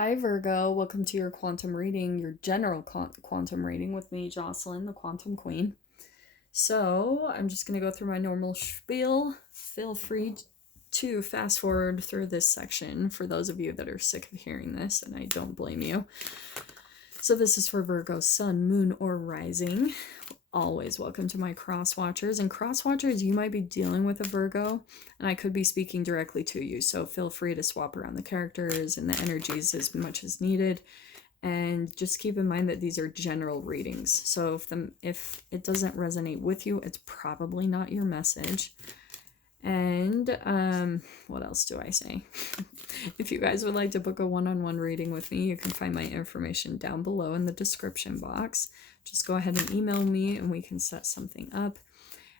Hi Virgo, welcome to your quantum reading, your general quantum reading with me, Jocelyn, the Quantum Queen. So I'm just going to go through my normal spiel. Feel free to fast forward through this section for those of you that are sick of hearing this, and I don't blame you. So this is for Virgo, Sun, Moon, or Rising. Always welcome to my cross watchers. And cross watchers, you might be dealing with a Virgo, and I could be speaking directly to you. So feel free to swap around the characters and the energies as much as needed. And just keep in mind that these are general readings. So if it doesn't resonate with you, it's probably not your message. And what else do I say? If you guys would like to book a one-on-one reading with me, you can find my information down below in the description box. Just go ahead and email me and we can set something up.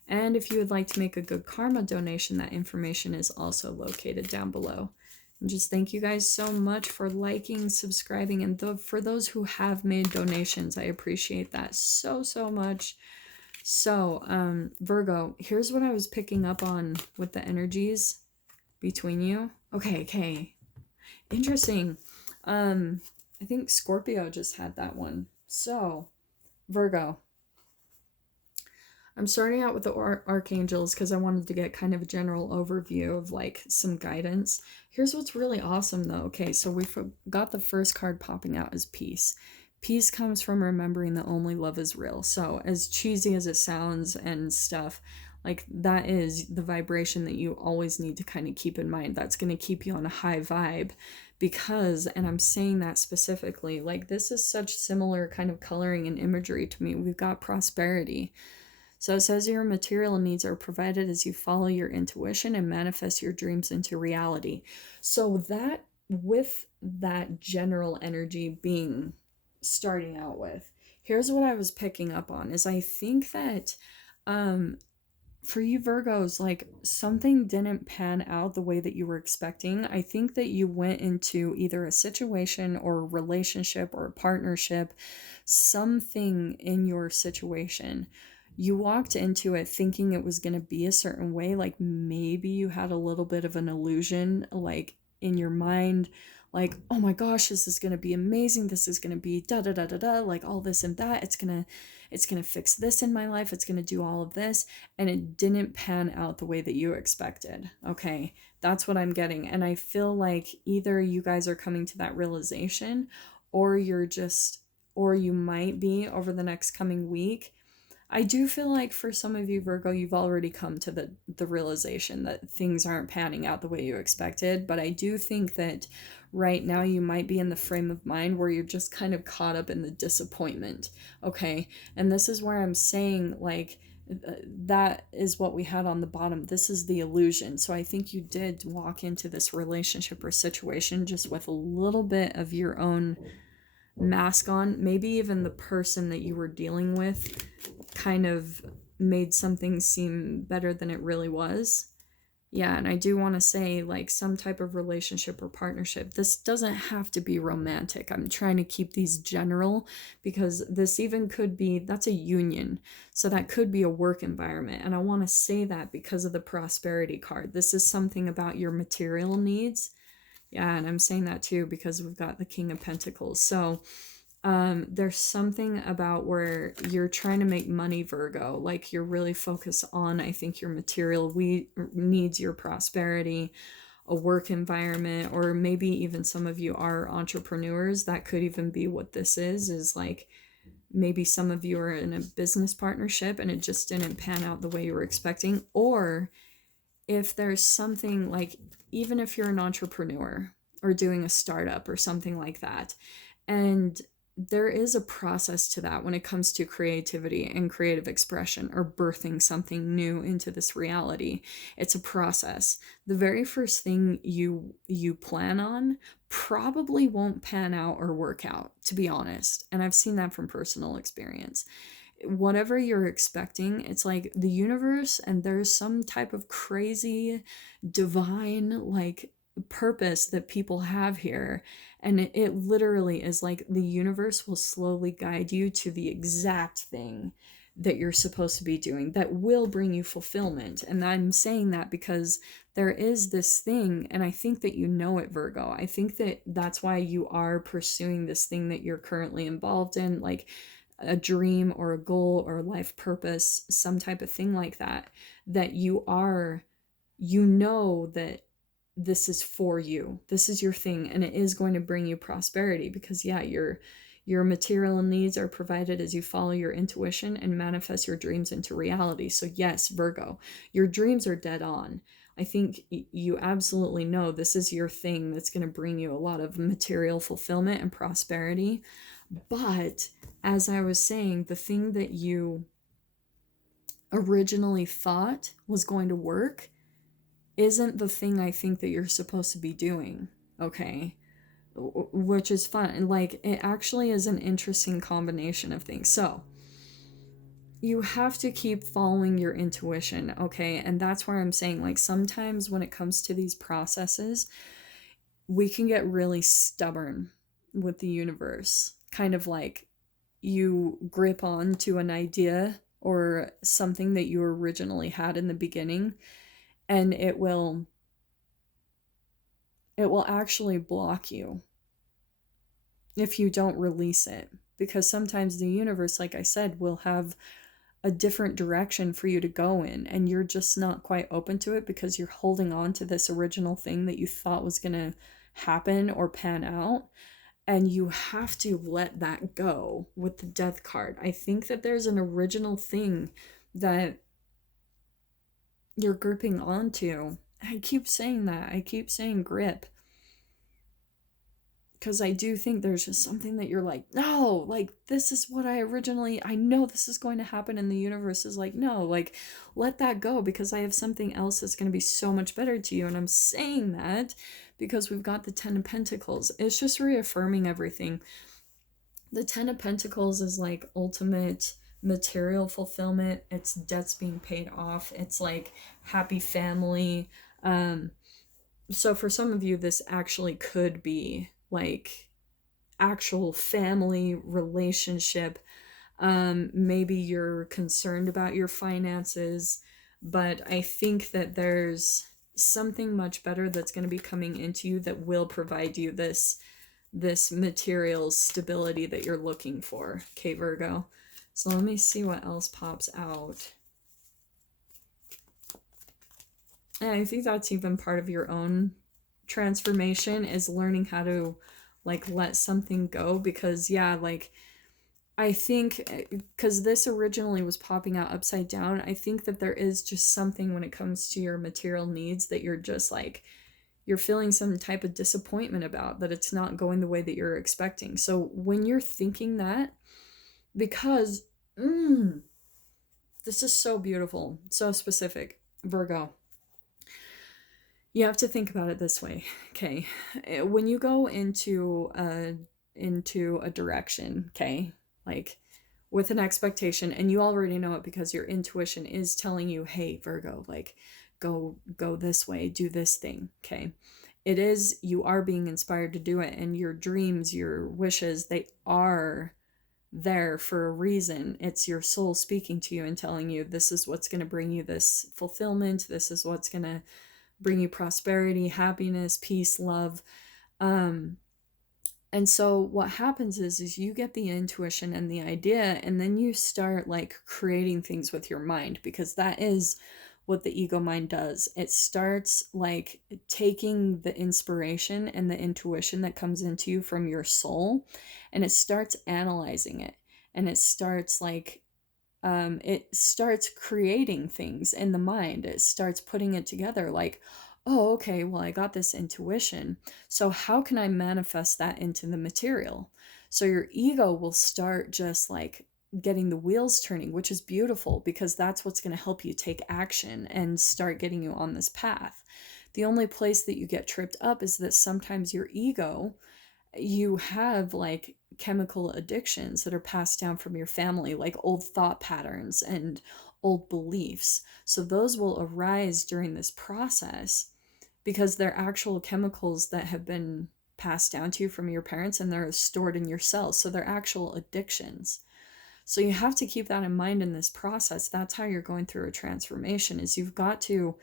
And if you would like to make a good karma donation, that information is also located down below. And just thank you guys so much for liking, subscribing, and for those who have made donations, I appreciate that so much. So, Virgo, here's what I was picking up on with the energies between you. Okay. Interesting. I think Scorpio just had that one. So, Virgo. I'm starting out with the Archangels because I wanted to get kind of a general overview of like some guidance. Here's what's really awesome though. Okay, so we got the first card popping out as peace. Peace comes from remembering that only love is real. So as cheesy as it sounds and stuff, like that is the vibration that you always need to kind of keep in mind. That's going to keep you on a high vibe because, and I'm saying that specifically, like this is such similar kind of coloring and imagery to me. We've got prosperity. So it says your material needs are provided as you follow your intuition and manifest your dreams into reality. So that, with that general energy being starting out with, here's what I was picking up on is I think that for you Virgos, like something didn't pan out the way that you were expecting. I think that you went into either a situation or a relationship or a partnership, something in your situation. You walked into it thinking it was going to be a certain way, like maybe you had a little bit of an illusion, like in your mind, like, oh my gosh, this is going to be amazing. This is going to be da da da da da, like all this and that. It's going to fix this in my life. It's going to do all of this. And it didn't pan out the way that you expected. Okay, that's what I'm getting. And I feel like either you guys are coming to that realization or you might be over the next coming week. I do feel like for some of you, Virgo, you've already come to the realization that things aren't panning out the way you expected. But I do think that right now you might be in the frame of mind where you're just kind of caught up in the disappointment. Okay. And this is where I'm saying, like, that is what we had on the bottom. This is the illusion. So I think you did walk into this relationship or situation just with a little bit of your own mask on. Maybe even the person that you were dealing with kind of made something seem better than it really was. Yeah, and I do want to say, like, some type of relationship or partnership. This doesn't have to be romantic. I'm trying to keep these general because this even could be, that's a union. So that could be a work environment. And I want to say that because of the prosperity card. This is something about your material needs. Yeah, and I'm saying that too because we've got the King of Pentacles. So there's something about where you're trying to make money, Virgo, like you're really focused on, I think, your material needs, your prosperity, a work environment, or maybe even some of you are entrepreneurs. That could even be what this is like maybe some of you are in a business partnership and it just didn't pan out the way you were expecting. Or if there's something like, even if you're an entrepreneur or doing a startup or something like that, and there is a process to that when it comes to creativity and creative expression or birthing something new into this reality. It's a process. The very first thing you plan on probably won't pan out or work out, to be honest. And I've seen that from personal experience. Whatever you're expecting, it's like the universe, and there's some type of crazy divine like purpose that people have here, and it literally is like the universe will slowly guide you to the exact thing that you're supposed to be doing that will bring you fulfillment. And I'm saying that because there is this thing, and I think that you know it, Virgo. I think that that's why you are pursuing this thing that you're currently involved in, like a dream or a goal or a life purpose, some type of thing like that, that you are, you know that this is for you. This is your thing, and it is going to bring you prosperity because, yeah, your material needs are provided as you follow your intuition and manifest your dreams into reality. So yes, Virgo, your dreams are dead on. I think you absolutely know this is your thing that's going to bring you a lot of material fulfillment and prosperity. But as I was saying, the thing that you originally thought was going to work isn't the thing I think that you're supposed to be doing, okay? Which is fun. Like, it actually is an interesting combination of things. So, you have to keep following your intuition, okay? And that's where I'm saying, like, sometimes when it comes to these processes, we can get really stubborn with the universe. Kind of like you grip on to an idea or something that you originally had in the beginning, and it will actually block you if you don't release it, because sometimes the universe, like I said, will have a different direction for you to go in, and you're just not quite open to it because you're holding on to this original thing that you thought was going to happen or pan out, and you have to let that go with the death card. I think that there's an original thing that you're gripping onto. I keep saying that. I keep saying grip, because I do think there's just something that you're like, no, like, this is what I know this is going to happen, and the universe is like, no, like, let that go, because I have something else that's going to be so much better to you. And I'm saying that because we've got the 10 of Pentacles. It's just reaffirming everything. The 10 of Pentacles is like ultimate material fulfillment. It's debts being paid off. It's like happy family. So for some of you, this actually could be like actual family relationship. Maybe you're concerned about your finances, but I think that there's something much better that's going to be coming into you that will provide you this material stability that you're looking for. Okay, Virgo. So let me see what else pops out. And I think that's even part of your own transformation, is learning how to like let something go, because yeah, like I think because this originally was popping out upside down, I think that there is just something when it comes to your material needs that you're just like, you're feeling some type of disappointment about, that it's not going the way that you're expecting. So when you're thinking that, because this is so beautiful, so specific, Virgo, you have to think about it this way, okay? When you go into a direction, okay, like with an expectation, and you already know it because your intuition is telling you, hey, Virgo, like go this way, do this thing, okay? It is, you are being inspired to do it, and your dreams, your wishes, they are there for a reason. It's your soul speaking to you and telling you, this is what's going to bring you this fulfillment, this is what's going to bring you prosperity, happiness, peace, love. And so what happens is you get the intuition and the idea, and then you start like creating things with your mind, because that is what the ego mind does. It starts like taking the inspiration and the intuition that comes into you from your soul, and it starts analyzing it, and it starts like it starts creating things in the mind. It starts putting it together like, oh, okay, well, I got this intuition. So how can I manifest that into the material? So your ego will start just like getting the wheels turning, which is beautiful, because that's what's going to help you take action and start getting you on this path. The only place that you get tripped up is that sometimes your ego, you have like chemical addictions that are passed down from your family, like old thought patterns and old beliefs. So those will arise during this process because they're actual chemicals that have been passed down to you from your parents, and they're stored in your cells. So they're actual addictions. So you have to keep that in mind in this process. That's how you're going through a transformation, is you've got to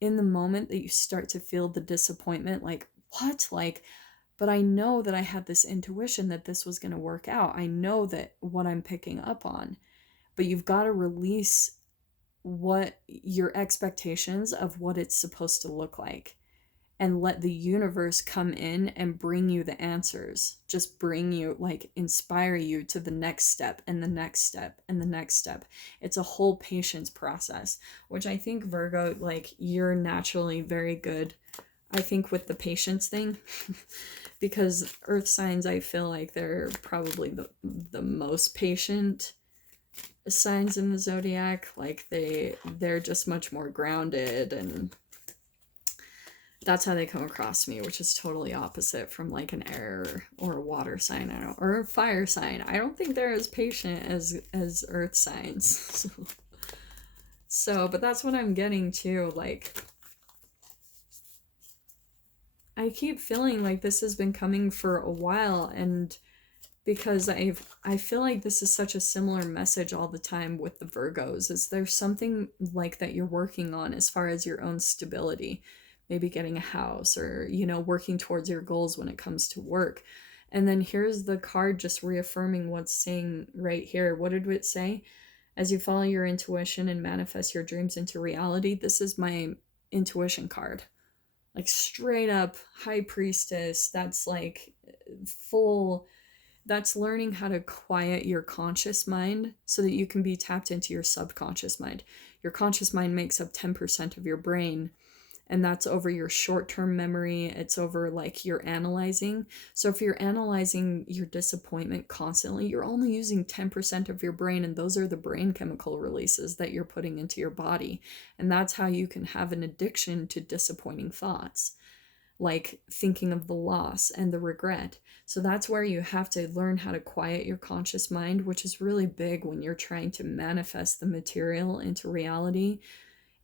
in the moment that you start to feel the disappointment, like, what? Like, but I know that I had this intuition that this was going to work out. I know that what I'm picking up on, but you've got to release what your expectations of what it's supposed to look like, and let the universe come in and bring you the answers. Just bring you, like, inspire you to the next step and the next step and the next step. It's a whole patience process, which I think, Virgo, like, you're naturally very good, I think, with the patience thing. Because earth signs, I feel like they're probably the most patient signs in the zodiac. Like, they're just much more grounded, and that's how they come across to me, which is totally opposite from like an air or a water sign, or a fire sign. I don't think they're as patient as earth signs. So, but that's what I'm getting to. Like, I keep feeling like this has been coming for a while, and because I feel like this is such a similar message all the time with the Virgos, is there's something like that you're working on as far as your own stability, maybe getting a house, or, you know, working towards your goals when it comes to work. And then here's the card just reaffirming what's saying right here. What did it say? As you follow your intuition and manifest your dreams into reality. This is my intuition card. Like, straight up high priestess. That's like full, that's learning how to quiet your conscious mind so that you can be tapped into your subconscious mind. Your conscious mind makes up 10% of your brain, and that's over your short-term memory. It's over like your analyzing. So if you're analyzing your disappointment constantly, you're only using 10% of your brain, and those are the brain chemical releases that you're putting into your body. And that's how you can have an addiction to disappointing thoughts, like thinking of the loss and the regret. So that's where you have to learn how to quiet your conscious mind, which is really big when you're trying to manifest the material into reality.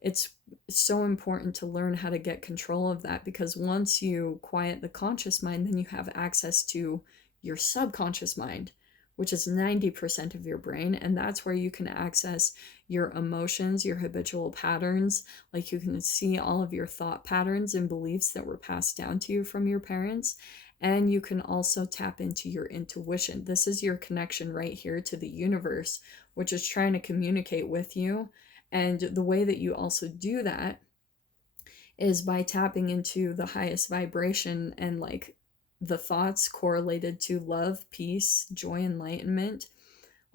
It's so important to learn how to get control of that, because once you quiet the conscious mind, then you have access to your subconscious mind, which is 90% of your brain. And that's where you can access your emotions, your habitual patterns. Like, you can see all of your thought patterns and beliefs that were passed down to you from your parents. And you can also tap into your intuition. This is your connection right here to the universe, which is trying to communicate with you. And the way that you also do that is by tapping into the highest vibration, and like the thoughts correlated to love, peace, joy, enlightenment,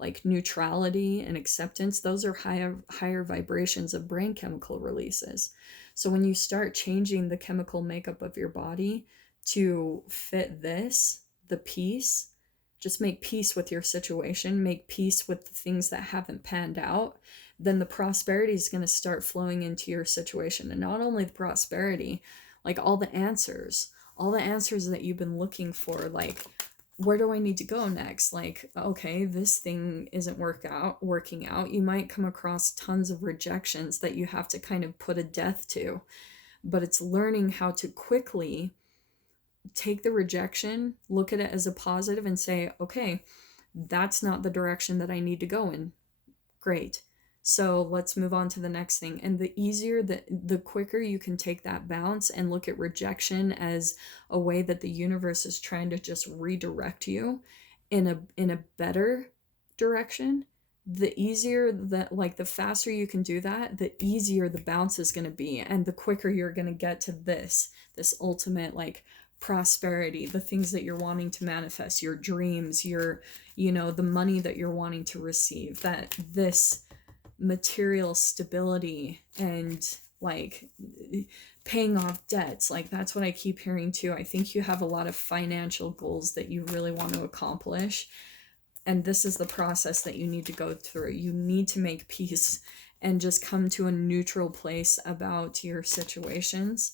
like neutrality and acceptance. Those are higher vibrations of brain chemical releases. So when you start changing the chemical makeup of your body to fit this, the peace, just make peace with your situation, make peace with the things that haven't panned out, then the prosperity is going to start flowing into your situation. And not only the prosperity, like all the answers that you've been looking for. Like, where do I need to go next? Like, okay, this thing isn't working out. You might come across tons of rejections that you have to kind of put a death to, but it's learning how to quickly take the rejection, look at it as a positive, and say, okay, that's not the direction that I need to go in. Great. So let's move on to the next thing. And the easier, the quicker you can take that bounce and look at rejection as a way that the universe is trying to just redirect you in a better direction, the easier that, like, the faster you can do that, the easier the bounce is going to be, and the quicker you're going to get to this ultimate, like, prosperity, the things that you're wanting to manifest, your dreams, your, you know, the money that you're wanting to receive, that this material stability, and like paying off debts. Like, that's what I keep hearing too. I think you have a lot of financial goals that you really want to accomplish, and this is the process that you need to go through. You need to make peace and just come to a neutral place about your situations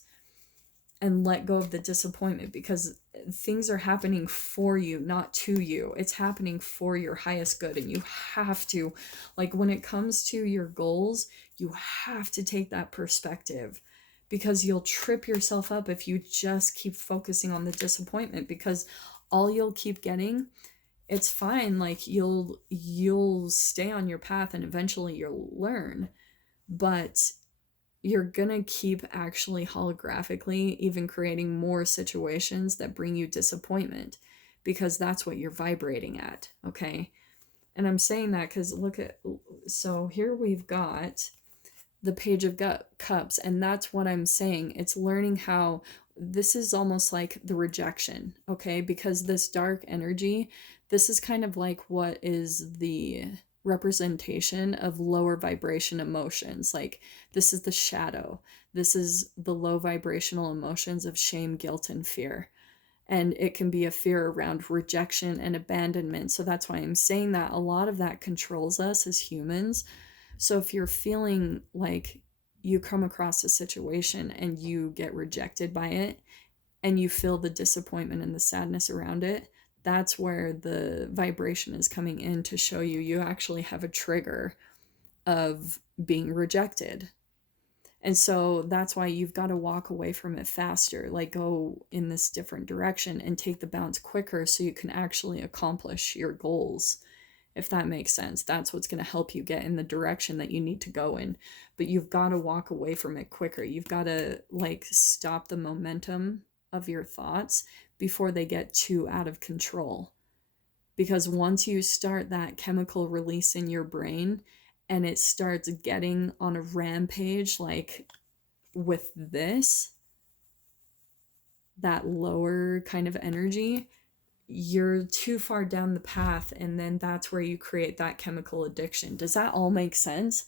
and let go of the disappointment, because things are happening for you, not to you. It's happening for your highest good. And you have to, like, when it comes to your goals, you have to take that perspective, because you'll trip yourself up if you just keep focusing on the disappointment, because all you'll keep getting, it's fine. Like, you'll stay on your path and eventually you'll learn, but you're gonna keep actually holographically even creating more situations that bring you disappointment, because that's what you're vibrating at, okay? And I'm saying that because look at, so here we've got the Page of Cups, and that's what I'm saying. It's learning how this is almost like the rejection, okay? Because this dark energy, this is kind of like what is the representation of lower vibration emotions. Like, this is the shadow. This is the low vibrational emotions of shame, guilt, and fear. And it can be a fear around rejection and abandonment. So that's why I'm saying that a lot of that controls us as humans. So if you're feeling like you come across a situation and you get rejected by it, and you feel the disappointment and the sadness around it, that's where the vibration is coming in to show you you actually have a trigger of being rejected. And so that's why you've got to walk away from it faster, like go in this different direction and take the bounce quicker so you can actually accomplish your goals, if that makes sense. That's what's going to help you get in the direction that you need to go in. But you've got to walk away from it quicker. You've got to like stop the momentum of your thoughts before they get too out of control. Because once you start that chemical release in your brain and it starts getting on a rampage, like with this, that lower kind of energy, you're too far down the path, and then that's where you create that chemical addiction. Does that all make sense?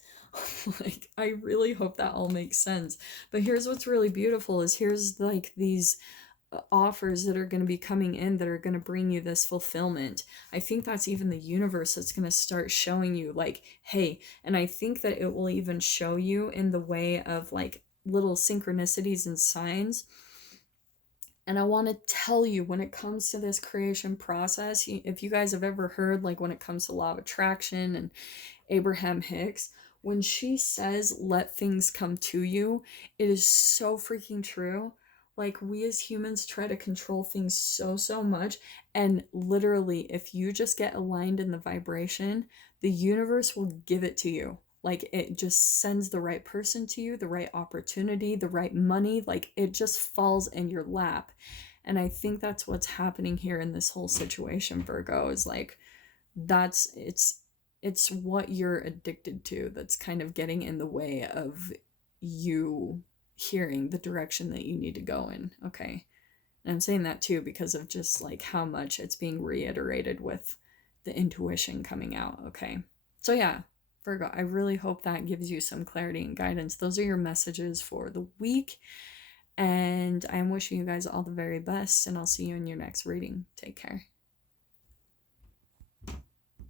Like, I really hope that all makes sense. But here's what's really beautiful is here's like these offers that are going to be coming in that are going to bring you this fulfillment. I think that's even the universe that's going to start showing you like, hey, and I think that it will even show you in the way of like little synchronicities and signs. And I want to tell you, when it comes to this creation process, if you guys have ever heard, like when it comes to law of attraction and Abraham Hicks, when she says, let things come to you, it is so freaking true. Like, we as humans try to control things so much. And literally, if you just get aligned in the vibration, the universe will give it to you. Like, it just sends the right person to you, the right opportunity, the right money. Like, it just falls in your lap. And I think that's what's happening here in this whole situation, Virgo, is like, it's what you're addicted to that's kind of getting in the way of you hearing the direction that you need to go in, okay? And I'm saying that too because of just like how much it's being reiterated with the intuition coming out, okay? So yeah, Virgo, I really hope that gives you some clarity and guidance. Those are your messages for the week, and I'm wishing you guys all the very best, and I'll see you in your next reading. Take care.